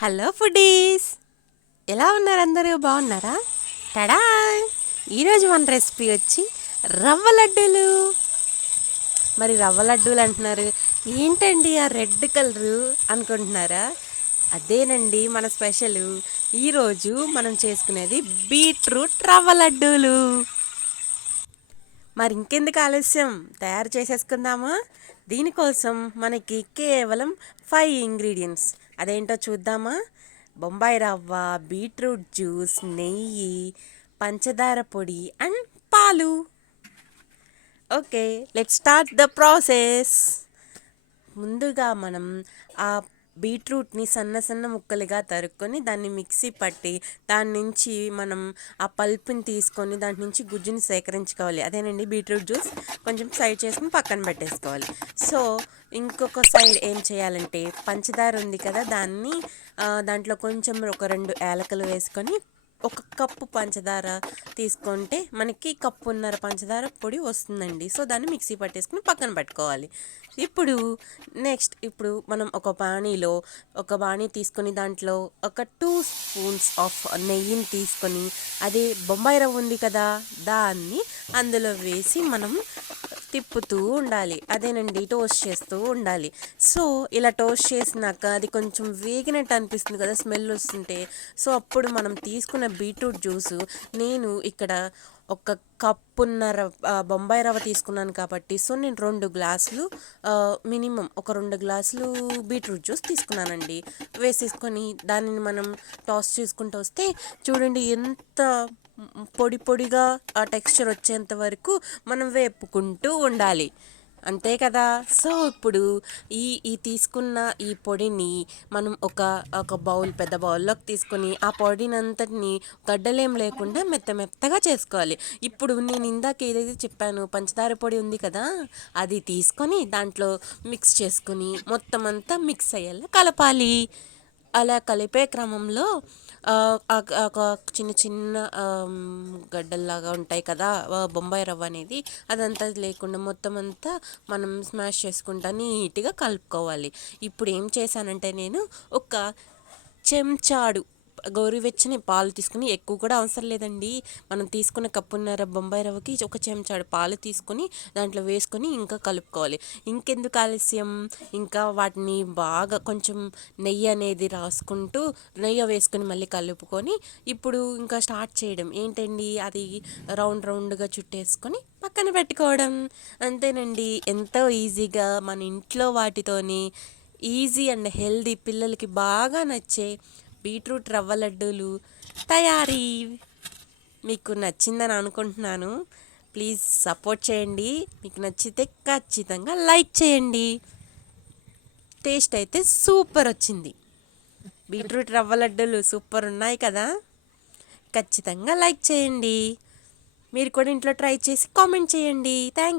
Hello foodies, ఎలా ఉన్నారు? అందరూ బాగున్నారా? టడా! ఈరోజు మన రెసిపీ వచ్చి రవ్వ లడ్డూలు. మరి రవ్వ లడ్డూలు అంటున్నారు ఏంటండి ఆ రెడ్ కలరు అనుకుంటున్నారా? అదేనండి మన స్పెషల్. ఈరోజు మనం చేసుకునేది బీట్రూట్ రవ్వ లడ్డూలు. మరి ఇంకెందుకు ఆలస్యం, తయారు చేసేసుకుందామా? దీనికోసం మనకి కేవలం 5 ఇంగ్రీడియంట్స్. అదేంటో చూద్దామా? బొంబాయి రవ్వ, బీట్రూట్ జ్యూస్, నెయ్యి, పంచదార పొడి అండ్ పాలు. Okay, let's start the process. ముందుగా మనం ఆ బీట్రూట్ని సన్న సన్న ముక్కలుగా తరుక్కొని దాన్ని మిక్సీ పట్టి దాని నుంచి మనం ఆ పల్ప్ని తీసుకొని దాని నుంచి గుజ్జుని సేకరించుకోవాలి. అదేనండి బీట్రూట్ జ్యూస్. కొంచెం సైడ్ చేసుకుని పక్కన పెట్టేసుకోవాలి. సో ఇంకొక సైడ్ ఏం చేయాలంటే పంచదార ఉంది కదా, దాన్ని దాంట్లో కొంచెం ఒక 2 యాలకులు వేసుకొని ఒక కప్పు పంచదార తీసుకుంటే మనకి కప్పున్నర పంచదార పొడి వస్తుందండి. సో దాన్ని మిక్సీ పట్టేసుకుని పక్కన పెట్టుకోవాలి. ఇప్పుడు మనం ఒక బాణీ తీసుకొని దాంట్లో ఒక 2 స్పూన్స్ ఆఫ్ నెయ్యిని తీసుకొని అదే బొంబాయి రవ్వ ఉంది కదా, దాన్ని అందులో వేసి మనం తిప్పుతూ ఉండాలి. అదేనండి, టోస్ట్ చేస్తూ ఉండాలి. సో ఇలా టోస్ట్ చేసినాక అది కొంచెం వేగినట్టు అనిపిస్తుంది కదా, స్మెల్ వస్తుంటే. సో అప్పుడు మనం తీసుకున్న బీట్రూట్ జ్యూసు, నేను ఇక్కడ ఒక కప్పున్నర బొంబాయి రవ్వ తీసుకున్నాను కాబట్టి, సో నేను 2 గ్లాసులు మినిమం ఒక 2 గ్లాసులు బీట్రూట్ జ్యూస్ తీసుకున్నానండి. వేసేసుకొని దానిని మనం టాస్ చేసుకుంటూ వస్తే చూడండి ఎంత పొడి పొడిగా ఆ టెక్స్చర్ వచ్చేంత వరకు మనం వేపుకుంటూ ఉండాలి. అంతే కదా. సో ఇప్పుడు ఈ తీసుకున్న ఈ పొడిని మనం ఒక పెద్ద బౌల్లోకి తీసుకొని ఆ పొడిని అంతటిని గడ్డలేం లేకుండా మెత్తగా చేసుకోవాలి. ఇప్పుడు నేను ఇందాక ఏదైతే చెప్పాను పంచదార పొడి ఉంది కదా, అది తీసుకొని దాంట్లో మిక్స్ చేసుకొని మొత్తం అంతా మిక్స్ అయ్యేలా కలపాలి. అలా కలిపే క్రమంలో ఒక చిన్న చిన్న గడ్డల్లాగా ఉంటాయి కదా బొంబాయి రవ్వ అనేది, అదంతా లేకుండా మొత్తం అంతా మనం స్మాష్ చేసుకుంటా నీట్గా కలుపుకోవాలి. ఇప్పుడు ఏం చేశానంటే నేను ఒక చెంచాడు గోరువెచ్చని పాలు తీసుకుని, ఎక్కువ కూడా అవసరం లేదండి, మనం తీసుకున్న కప్పున్నర బొంబాయి రవ్వకి ఒక చెంచాడు పాలు తీసుకొని దాంట్లో వేసుకొని ఇంకా కలుపుకోవాలి. ఇంకెందుకు ఆలస్యం, ఇంకా వాటిని బాగా కొంచెం నెయ్యి అనేది రాసుకుంటూ నెయ్యి వేసుకొని మళ్ళీ కలుపుకొని ఇప్పుడు ఇంకా స్టార్ట్ చేయడం ఏంటండి, అది రౌండ్గా చుట్టేసుకొని పక్కన పెట్టుకోవడం. అంతేనండి, ఎంతో ఈజీగా మన ఇంట్లో వాటితోని ఈజీ అండ్ హెల్దీ, పిల్లలకి బాగా నచ్చే బీట్రూట్ రవ్వ లడ్డూలు తయారీ. మీకు నచ్చిందని అనుకుంటున్నాను. ప్లీజ్ సపోర్ట్ చేయండి. మీకు నచ్చితే ఖచ్చితంగా లైక్ చేయండి. టేస్ట్ అయితే సూపర్ వచ్చింది. బీట్రూట్ రవ్వ లడ్డూలు సూపర్ ఉన్నాయి కదా. ఖచ్చితంగా లైక్ చేయండి. మీరు కూడా ఇంట్లో ట్రై చేసి కామెంట్ చేయండి. థ్యాంక్